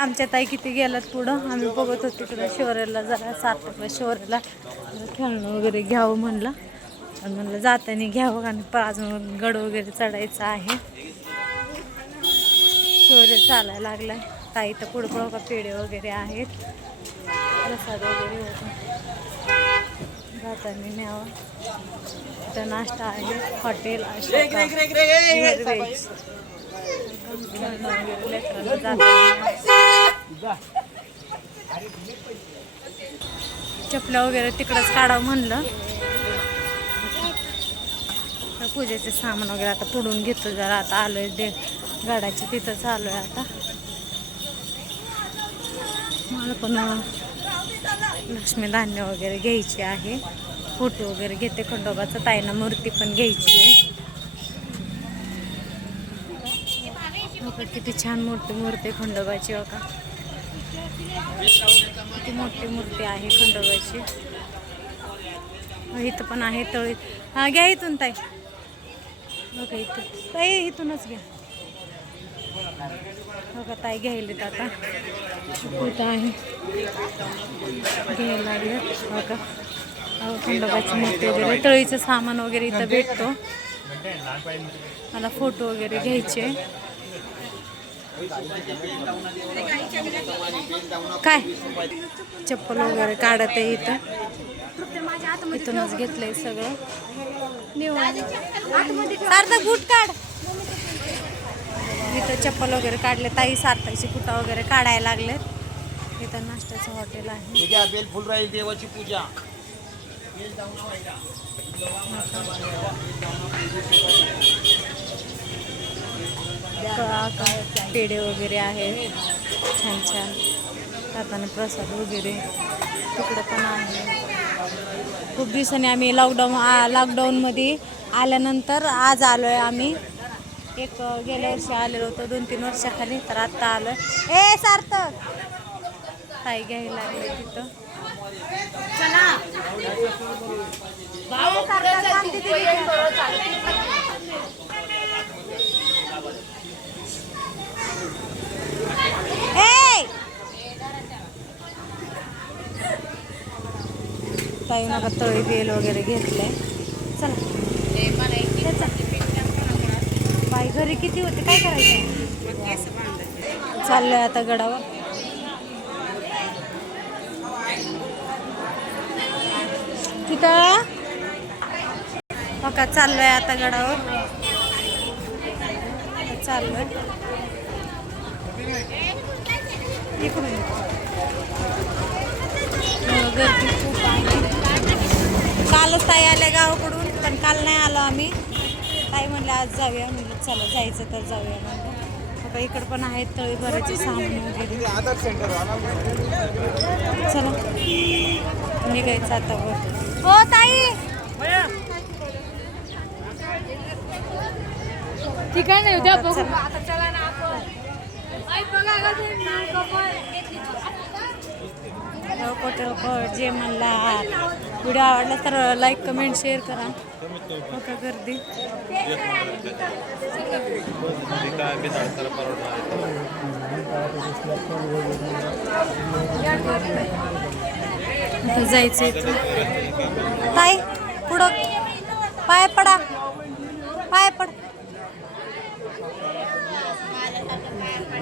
आमच्या ताई किती गेलात पुढं आम्ही बघत होतो तिकडं शिवरेला जरा सार्थकला शिवरेला खेळणं वगैरे घ्यावं म्हणलं आणि म्हणलं जाताना घ्यावं आणि अजून गड वगैरे चढायचं आहे शिवरे चालायला लागला ताई तर पुढं का पेढे वगैरे आहेत प्रसाद वगैरे होतो जाताना न्यावं इथं नाश्ता आहे हॉटेल अशोका वगैरे चपला चपल्या वगैरे तिकडंच काढावं म्हणलं. तर पूजेचे सामान वगैरे आता पुढून घेतो जरा. आता आलोय दे गाडाच्या तिथंच आलोय आता. मला पण लक्ष्मी धान्य वगैरे घ्यायची आहे. फोटो वगैरे घेते खंडोबाचं. ताईना मूर्ती पण घ्यायची आहे. किती छान मूर्ती मूर्ती खंडोबाची बघा. किती मोठी मूर्ती आहे खंडोबाची. इथं पण आहे तळी हा घ्या इथून ताई. बघा इथून ताई इथूनच घ्या. बघा ताई घ्यायलेत आता. इथं आहे. घ्यायला लागले बघा. अहो, खंडोबाची मूर्ती वगैरे. तळीचं सामान वगैरे इथं भेटतो. मला फोटो वगैरे घ्यायचे. काय? चप्पल वगैरे काढत आहे इथं. इथूनच घेतलंय सगळं. सार्थक बूट काढ. इथं चप्पल वगैरे काढले. ताई सार्थकची कुटा वगैरे काढायला लागलेत. इथं नाश्त्याचं हॉटेल आहे. हे फुल राहील देवाची पूजा. पेढे वगैरे आहेत. छान छान. जाताना प्रसाद वगैरे तिकडं पण आहे. खूप दिवसांनी आम्ही लॉकडाऊन लॉकडाऊनमध्ये आल्यानंतर आज आलो आहे आम्ही. एक गेल्या वर्षी आलेलो होतो दोन तीन वर्षाखाली तर आत्ता आलो ए सार्थक ताई घ्यायला लागले तिथं. ए ताई नका तळी बेल वगैरे घेतलंय. चला. बाई घरी किती होते? काय करायचं चाललोय आता गडावर. तिथं? हो बघा चाललोय आता गडावर. चाललोय. हो, गर्दी खूप आहे. कालच ताई आल्या गावाकडून पण काल नाही आलो आम्ही. ताई म्हणलं आज जाऊया. म्हणलं चला जायचं तर जाऊया. म्हणलं आता इकडं पण आहेत तळी भरायचे सामान वगैरे. चला निघायचं आता वर. हो ताई! ठिकाण नाही उद्या बघू. आता चला ना आपण. ठेवको ठेवको जे म्हणला व्हिडिओ आवडला तर लाईक कमेंट शेअर करा. ओके गर्दी. आता जायचं इथं. ताई पुढं. पाय पडा. पाय पड.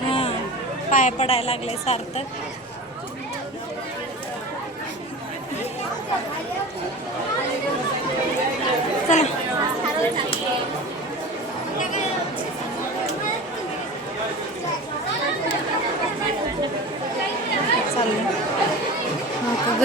हां पाय पडायला लागले सार्थक.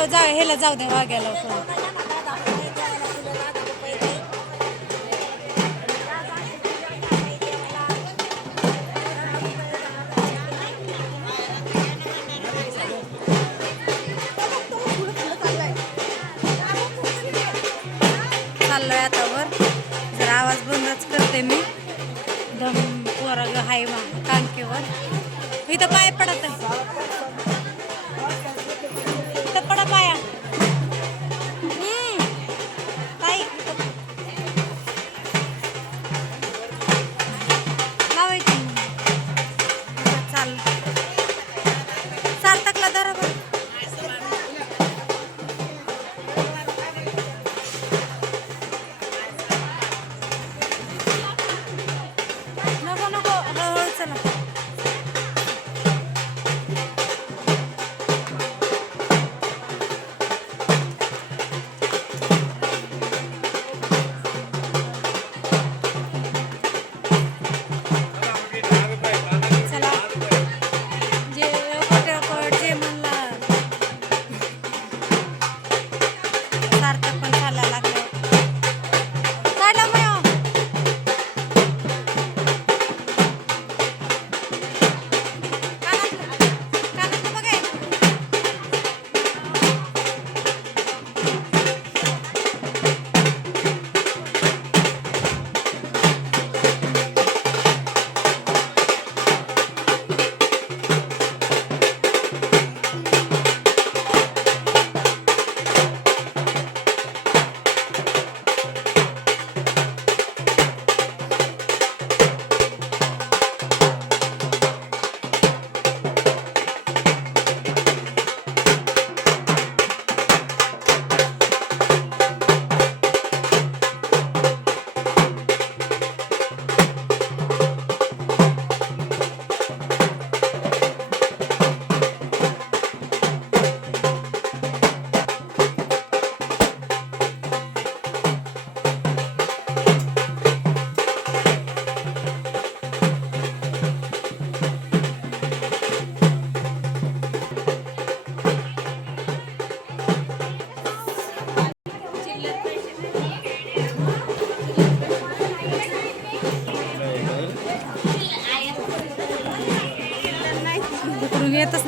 ह्याला जा ह्याला जाऊ दे वाघ्याला फोन चाललोय आता वर. जरा आवाज बंदच करते मी. दम पोरग हाय मग टांकेवर इथं पाय पडत आहे.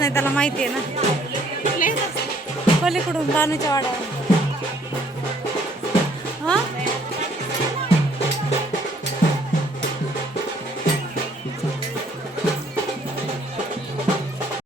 नाही त्याला माहिती आहे ना. पलीकडून बानूच्या वाड्यावर